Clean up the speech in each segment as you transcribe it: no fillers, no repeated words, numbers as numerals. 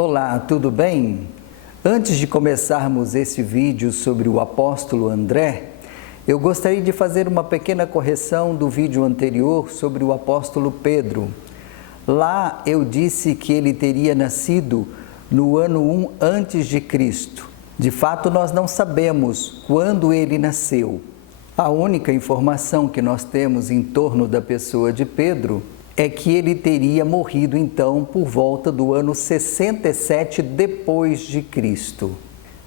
Olá, tudo bem? Antes de começarmos esse vídeo sobre o apóstolo André, eu gostaria de fazer uma pequena correção do vídeo anterior sobre o apóstolo Pedro. Lá eu disse que ele teria nascido no ano 1 antes de Cristo. De fato, nós não sabemos quando ele nasceu. A única informação que nós temos em torno da pessoa de Pedro é que ele teria morrido então por volta do ano 67 depois de Cristo.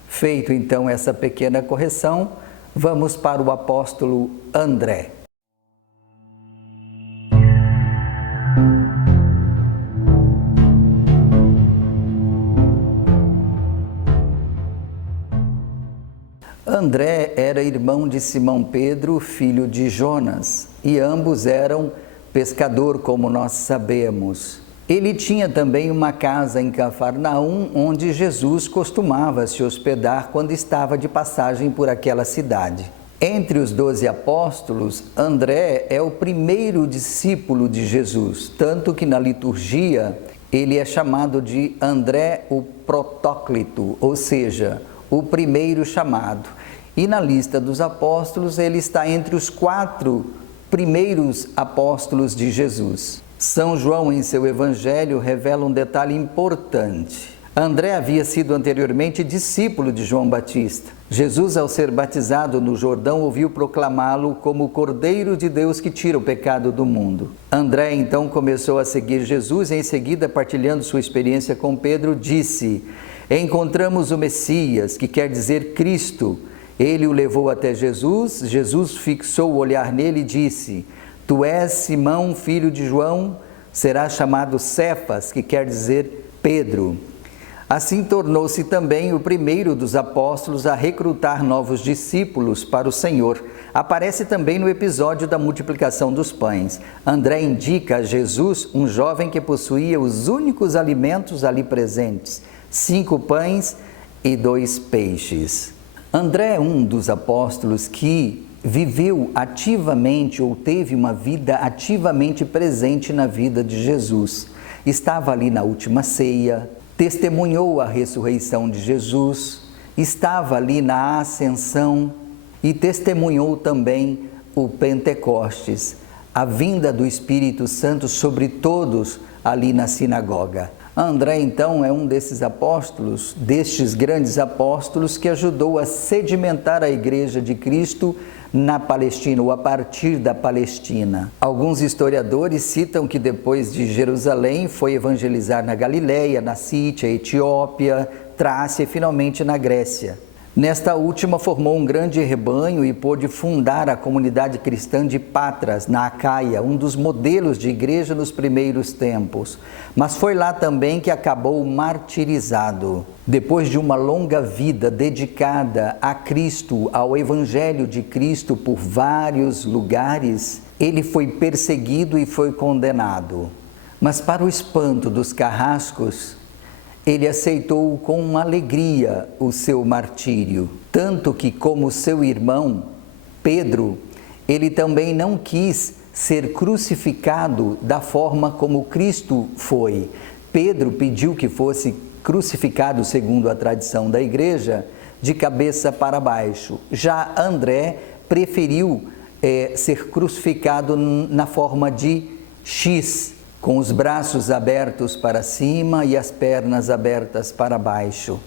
Feito então essa pequena correção, vamos para o apóstolo André. André era irmão de Simão Pedro, filho de Jonas, e ambos eram pescador, como nós sabemos. Ele tinha também uma casa em Cafarnaum, onde Jesus costumava se hospedar quando estava de passagem por aquela cidade. Entre os 12 apóstolos, André é o primeiro discípulo de Jesus, tanto que na liturgia ele é chamado de André o Protóclito, ou seja, o primeiro chamado. E na lista dos apóstolos ele está entre os 4 primeiros apóstolos de Jesus. São João, em seu evangelho, revela um detalhe importante. André havia sido anteriormente discípulo de João Batista. Jesus, ao ser batizado no Jordão, ouviu proclamá-lo como o Cordeiro de Deus que tira o pecado do mundo. André então começou a seguir Jesus e em seguida, partilhando sua experiência com Pedro, disse: "Encontramos o Messias, que quer dizer Cristo." Ele o levou até Jesus, Jesus fixou o olhar nele e disse: "Tu és Simão, filho de João, serás chamado Cefas, que quer dizer Pedro." Assim tornou-se também o primeiro dos apóstolos a recrutar novos discípulos para o Senhor. Aparece também no episódio da multiplicação dos pães. André indica a Jesus um jovem que possuía os únicos alimentos ali presentes, 5 pães e 2 peixes. André é um dos apóstolos que viveu ativamente ou teve uma vida ativamente presente na vida de Jesus. Estava ali na última ceia, testemunhou a ressurreição de Jesus, estava ali na ascensão e testemunhou também o Pentecostes, a vinda do Espírito Santo sobre todos ali na sinagoga. André, então, é um desses apóstolos, destes grandes apóstolos, que ajudou a sedimentar a Igreja de Cristo na Palestina, ou a partir da Palestina. Alguns historiadores citam que depois de Jerusalém foi evangelizar na Galileia, na Sítia, Etiópia, Trácia e finalmente na Grécia. Nesta última formou um grande rebanho e pôde fundar a comunidade cristã de Patras, na Acaia, um dos modelos de igreja nos primeiros tempos. Mas foi lá também que acabou martirizado. Depois de uma longa vida dedicada a Cristo, ao Evangelho de Cristo por vários lugares, ele foi perseguido e foi condenado. Mas para o espanto dos carrascos, ele aceitou com alegria o seu martírio, tanto que, como seu irmão Pedro, ele também não quis ser crucificado da forma como Cristo foi. Pedro pediu que fosse crucificado, segundo a tradição da igreja, de cabeça para baixo. Já André preferiu ser crucificado na forma de X, com os braços abertos para cima e as pernas abertas para baixo.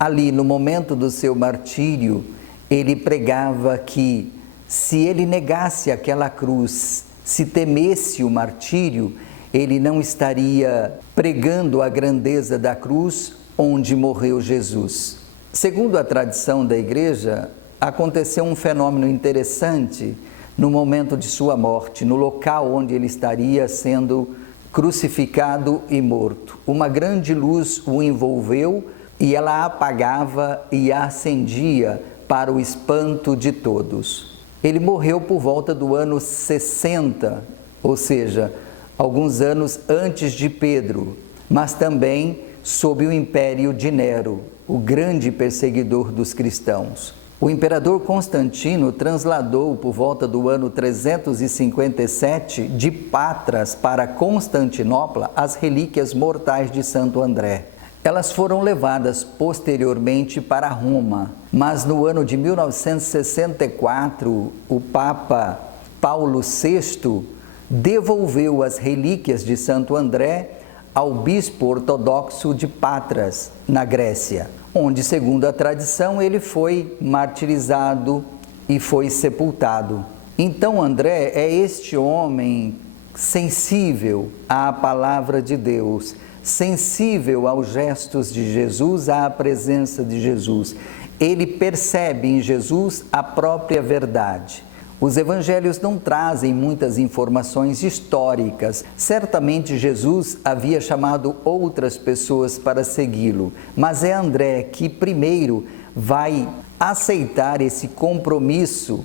Ali, no momento do seu martírio, ele pregava que se ele negasse aquela cruz, se temesse o martírio, ele não estaria pregando a grandeza da cruz onde morreu Jesus. Segundo a tradição da igreja, aconteceu um fenômeno interessante no momento de sua morte, no local onde ele estaria sendo crucificado e morto. Uma grande luz o envolveu e ela apagava e acendia para o espanto de todos. Ele morreu por volta do ano 60, ou seja, alguns anos antes de Pedro, mas também sob o império de Nero, o grande perseguidor dos cristãos. O imperador Constantino transladou por volta do ano 357 de Patras para Constantinopla as relíquias mortais de Santo André. Elas foram levadas posteriormente para Roma, mas no ano de 1964, o Papa Paulo VI devolveu as relíquias de Santo André ao bispo ortodoxo de Patras, na Grécia, onde, segundo a tradição, ele foi martirizado e foi sepultado. Então, André é este homem sensível à palavra de Deus, sensível aos gestos de Jesus, à presença de Jesus. Ele percebe em Jesus a própria verdade. Os evangelhos não trazem muitas informações históricas. Certamente Jesus havia chamado outras pessoas para segui-lo, mas é André que primeiro vai aceitar esse compromisso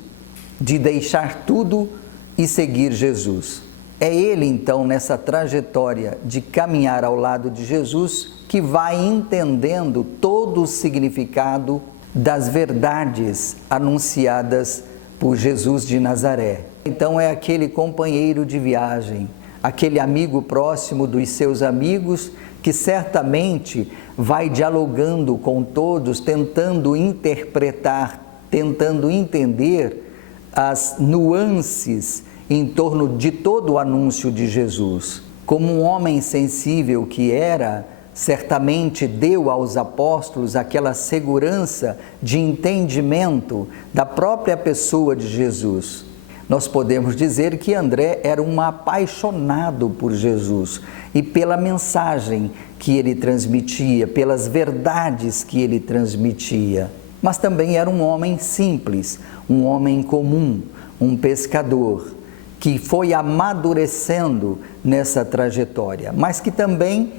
de deixar tudo e seguir Jesus. É ele, então, nessa trajetória de caminhar ao lado de Jesus, que vai entendendo todo o significado das verdades anunciadas por Jesus de Nazaré. Então é aquele companheiro de viagem, aquele amigo próximo dos seus amigos, que certamente vai dialogando com todos, tentando interpretar, tentando entender as nuances em torno de todo o anúncio de Jesus. Como um homem sensível que era, certamente deu aos apóstolos aquela segurança de entendimento da própria pessoa de Jesus. Nós podemos dizer que André era um apaixonado por Jesus e pela mensagem que ele transmitia, pelas verdades que ele transmitia. Mas também era um homem simples, um homem comum, um pescador, que foi amadurecendo nessa trajetória, mas que também,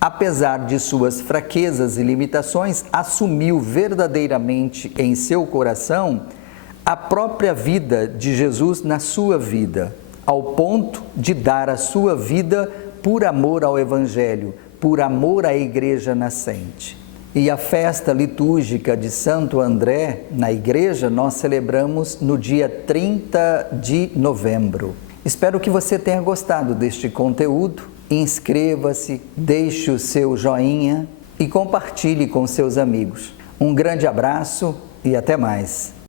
apesar de suas fraquezas e limitações, assumiu verdadeiramente em seu coração a própria vida de Jesus na sua vida, ao ponto de dar a sua vida por amor ao Evangelho, por amor à Igreja nascente. E a festa litúrgica de Santo André, na igreja, nós celebramos no dia 30 de novembro. Espero que você tenha gostado deste conteúdo. Inscreva-se, deixe o seu joinha e compartilhe com seus amigos. Um grande abraço e até mais.